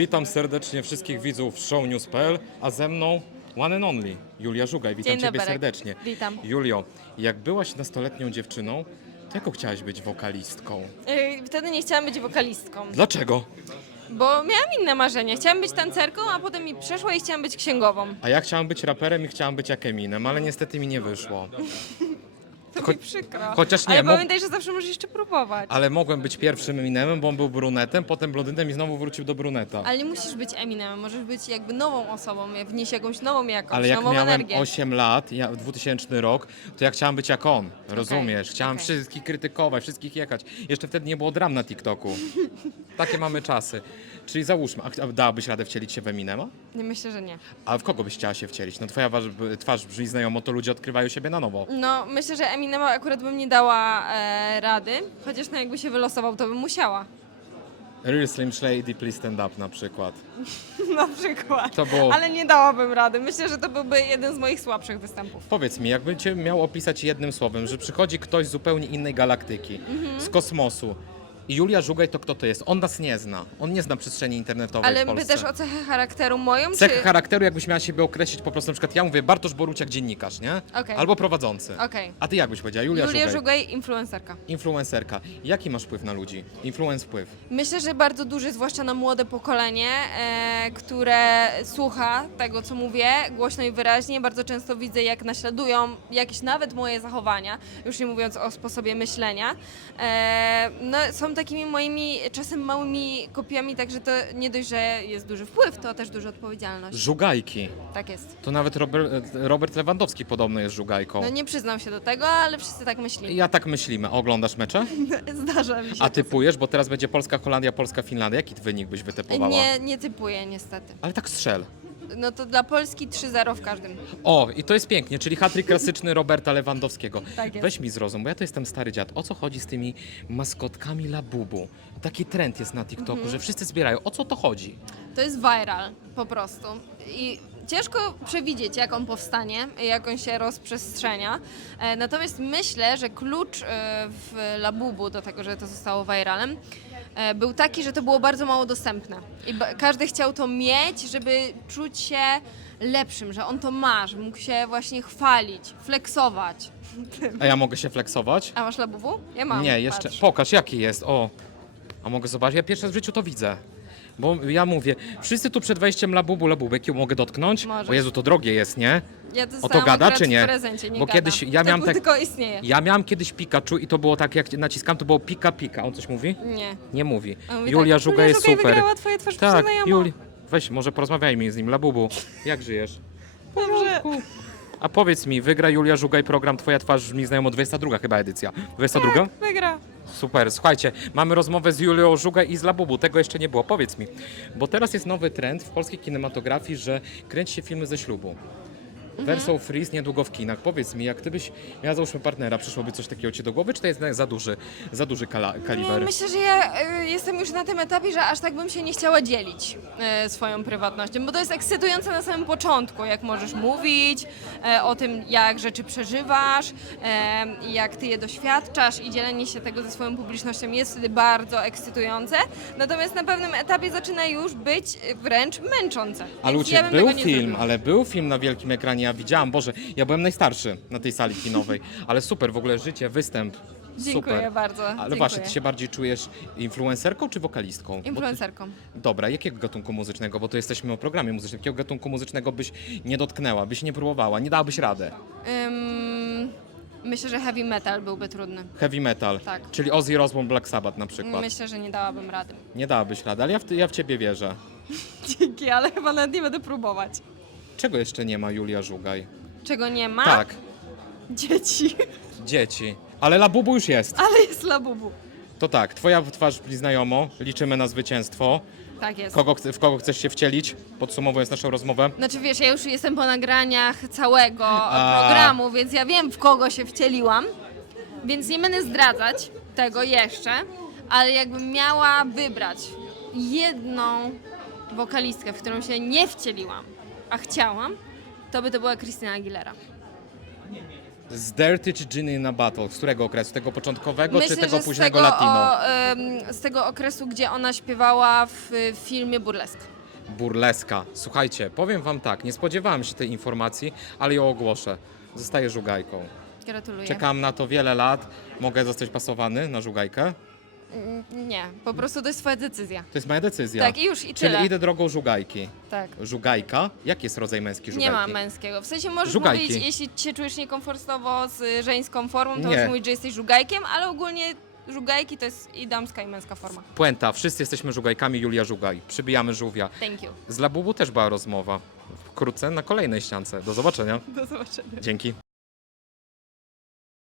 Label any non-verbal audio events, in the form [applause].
Witam serdecznie wszystkich widzów shownews.pl, a ze mną one and only Julia Żugaj. Witam Dzień Ciebie dobry. serdecznie. Witam. Julio, jak byłaś nastoletnią dziewczyną, to jaką chciałaś być wokalistką? Yy, Wtedy nie chciałam być wokalistką, Dlaczego? bo miałam inne marzenia. Chciałam być tancerką, a potem mi przeszło i chciałam być księgową. A ja chciałam być raperem i chciałam być jak Eminem, ale niestety mi nie wyszło. [laughs] To Cho- mi przykro. chociaż nie, Ale mo- pamiętaj, że zawsze możesz jeszcze próbować. Ale mogłem być pierwszym Eminemem, bo on był brunetem, potem blondynem i znowu wrócił do bruneta. Ale nie musisz być Eminem, możesz być jakby nową osobą, wnieść jakąś nową jakość, Ale jak nową miałem energię. 8 lat, ja, 2000 rok, to ja chciałam być jak on, rozumiesz? Chciałam okej. wszystkich krytykować, wszystkich jechać. Jeszcze wtedy nie było dram na TikToku. [laughs] Takie mamy czasy. Czyli załóżmy, a, a dałabyś radę wcielić się w Eminema? Nie myślę, że nie. A w kogo byś chciała się wcielić? No twoja twarz brzmi znajomo, to ludzie odkrywają siebie na nowo. No, myślę, że Eminema akurat bym nie dała e, rady, chociaż no jakby się wylosował, to bym musiała. Real Slim Shady, Please Stand Up na przykład. [laughs] Na przykład. To było- Ale nie dałabym rady. Myślę, że to byłby jeden z moich słabszych występów. Powiedz mi, jakby cię miał opisać jednym słowem, że przychodzi ktoś z zupełnie innej galaktyki, z kosmosu i Julia Żugaj to kto to jest? On nas nie zna. On nie zna przestrzeni internetowej Ale w Polsce. też o cechę charakteru moją, Cechy czy... charakteru, jakbyś miała siebie określić po prostu, na przykład ja mówię Bartosz Boruciak, dziennikarz, nie? Okej. Albo prowadzący. Okej. A ty jak byś powiedziała? Julia, Julia Żugaj. Żugaj, influencerka. Influencerka. Jaki masz wpływ na ludzi? Influence wpływ. Myślę, że bardzo duży, zwłaszcza na młode pokolenie, e, które słucha tego, co mówię, głośno i wyraźnie. Bardzo często widzę, jak naśladują jakieś nawet moje zachowania, już nie mówiąc o sposobie myślenia. E, no, są takimi moimi czasem małymi kopiami, także to nie dość, że jest duży wpływ, to też duża odpowiedzialność. Żugajki. Tak jest. To nawet Robert, Robert Lewandowski podobno jest żugajką. No nie przyznam się do tego, ale wszyscy tak myśleli. Ja tak myślimy. Oglądasz mecze? [laughs] Zdarza mi się. A typujesz, bo teraz będzie Polska, Holandia, Polska, Finlandia. Jaki wynik byś wytypowała? Nie, nie typuję niestety. Ale tak strzel. No to dla Polski 3-0 w każdym. O, i to jest pięknie, czyli hatryk klasyczny Roberta Lewandowskiego. [laughs] Tak jest. Weź mi zrozum, bo ja to jestem stary dziad. O co chodzi z tymi maskotkami Labubu? Taki trend jest na TikToku, Mhm. że wszyscy zbierają. O co to chodzi? To jest viral po prostu. I ciężko przewidzieć, jak on powstanie, jak on się rozprzestrzenia. E, Natomiast myślę, że klucz e, w Labubu do tego, że to zostało viralem, był taki, że to było bardzo mało dostępne. I każdy chciał to mieć, żeby czuć się lepszym, że on to ma, że mógł się właśnie chwalić, flexować. A ja mogę się flexować? A masz Labubu? Ja mam. Nie, jeszcze. patrz. Pokaż, jaki jest. O. A mogę zobaczyć? Ja pierwszy raz w życiu to widzę. Bo ja mówię, wszyscy tu przed wejściem Labubu, jaki mogę dotknąć? Możesz. O Jezu, to drogie jest, nie? Ja to dostałam gada, czy nie? W prezencie, nie Bo gada. kiedyś ja to był tak- tylko istnieje. Ja miałem kiedyś Pikachu i to było tak, jak naciskam, to było pika pika. On coś mówi? Nie. Nie mówi. Mówi Julia tak, Żuga Julia jest Żugaj super. wygrała, twoja twarz tak. Juli. Weź, może porozmawiajmy z nim. Labubu, jak żyjesz? Dobrze. A powiedz mi, wygra Julia Żugaj program Twoja twarz brzmi znajomo 22 chyba edycja. 22? Tak, wygra. Super, słuchajcie, mamy rozmowę z Julią Żugaj i z Labubu, tego jeszcze nie było. Powiedz mi, bo teraz jest nowy trend w polskiej kinematografii, że kręci się filmy ze ślubu. Verso Freeze niedługo w kinach. Powiedz mi, jak ty byś miała załóżmy partnera, przyszłoby coś takiego ci do głowy, czy to jest za duży, za duży kala, kaliber? Nie, myślę, że ja y, jestem już na tym etapie, że aż tak bym się nie chciała dzielić y, swoją prywatnością, bo to jest ekscytujące na samym początku, jak możesz mówić e, o tym, jak rzeczy przeżywasz, jak ty je doświadczasz i dzielenie się tego ze swoją publicznością jest wtedy bardzo ekscytujące, natomiast na pewnym etapie zaczyna już być y, wręcz męczące. Ale Więc ja Ciebie bym był tego nie film, zrobiła. ale był film na wielkim ekranie, ja widziałam, Boże, ja byłem najstarszy na tej sali kinowej, ale super, w ogóle życie, występ, Dziękuję super. bardzo. Ale dziękuję. właśnie, ty się bardziej czujesz influencerką czy wokalistką? Bo ty- Influencerką. Dobra, jakiego gatunku muzycznego, bo tu jesteśmy o programie muzycznym, jakiego gatunku muzycznego byś nie dotknęła, byś nie próbowała, nie dałabyś radę? Ym, myślę, że heavy metal byłby trudny. Heavy metal, Tak. czyli Ozzy Osbourne, Black Sabbath na przykład. Myślę, że nie dałabym rady. Nie dałabyś rady, ale ja w, ja w ciebie wierzę. [laughs] Dzięki, ale chyba nawet nie będę próbować. Czego jeszcze nie ma Julia Żugaj? Czego nie ma? Tak, Dzieci. dzieci. Ale Labubu już jest. Ale jest labubu. To tak, twoja twarz brzmi znajomo, liczymy na zwycięstwo. Tak jest. Kogo, chce- w kogo chcesz się wcielić, podsumowując naszą rozmowę? Znaczy wiesz, ja już jestem po nagraniach całego A. programu, więc ja wiem w kogo się wcieliłam. Więc nie będę zdradzać tego jeszcze, ale jakbym miała wybrać jedną wokalistkę, w którą się nie wcieliłam, a chciałam, to by to była Krystyna Aguilera. Z Dirty czy Ginny na Battle? Z którego okresu? Tego początkowego czy tego późnego tego, latino? o, em, z tego okresu, gdzie ona śpiewała w filmie Burlesk. Burleska. Słuchajcie, powiem wam tak, nie spodziewałem się tej informacji, ale ją ogłoszę. Zostaję żugajką. Gratuluję. Czekam na to wiele lat. Mogę zostać pasowany na żugajkę? Mm, Nie, po prostu to jest twoja decyzja. To jest moja decyzja. Tak, i już, i tyle. Czyli idę drogą żugajki. Tak. Żugajka? Jaki jest rodzaj męski żugajki? Nie ma męskiego. W sensie możesz Żugajki. mówić, jeśli się czujesz niekomfortowo z żeńską formą, to Nie. możesz mówić, że jesteś żugajkiem, ale ogólnie żugajki to jest i damska, i męska forma. Puenta. Wszyscy jesteśmy żugajkami. Julia Żugaj. Przybijamy żółwia. Thank you. Z Labubu też była rozmowa. Wkrótce na kolejnej ściance. Do zobaczenia. [laughs] Do zobaczenia. Dzięki.